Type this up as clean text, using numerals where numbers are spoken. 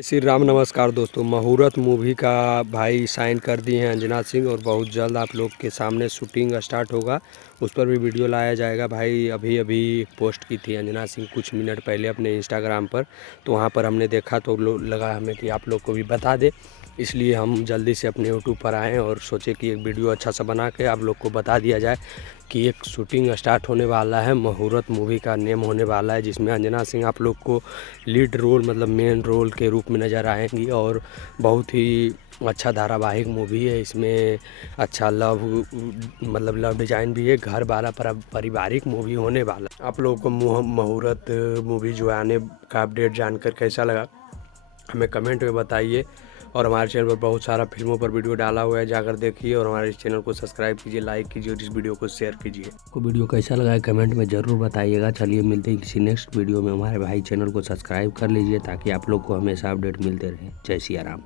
श्री राम। नमस्कार दोस्तों, मुहूर्त मूवी का भाई साइन कर दिए हैं अंजना सिंह और बहुत जल्द आप लोग के सामने शूटिंग स्टार्ट होगा। उस पर भी वीडियो लाया जाएगा। भाई अभी अभी पोस्ट की थी अंजना सिंह कुछ मिनट पहले अपने इंस्टाग्राम पर, तो वहाँ पर हमने देखा तो लगा हमें कि आप लोग को भी बता दे, इसलिए हम जल्दी से अपने यूट्यूब पर आए और सोचे कि एक वीडियो अच्छा सा बना के आप लोग को बता दिया जाए कि एक शूटिंग स्टार्ट होने वाला है। मुहूर्त मूवी का नेम होने वाला है, जिसमें अंजना सिंह आप लोग को लीड रोल मतलब मेन रोल के रूप में नज़र आएंगी और बहुत ही अच्छा धारावाहिक मूवी है। इसमें अच्छा लव मतलब लव डिज़ाइन भी है, घर वाला पारिवारिक मूवी होने वाला। आप लोगों को मुहूर्त मूवी जो आने का अपडेट जानकर कैसा लगा हमें कमेंट में बताइए। और हमारे चैनल पर बहुत सारा फिल्मों पर वीडियो डाला हुआ है, जाकर देखिए और हमारे चैनल को सब्सक्राइब कीजिए, लाइक कीजिए और इस वीडियो को शेयर कीजिए। आपको वीडियो कैसा लगा है कमेंट में ज़रूर बताइएगा। चलिए मिलते हैं किसी नेक्स्ट वीडियो में। हमारे भाई चैनल को सब्सक्राइब कर लीजिए ताकि आप लोग को हमेशा अपडेट मिलते रहे। जय सिया राम।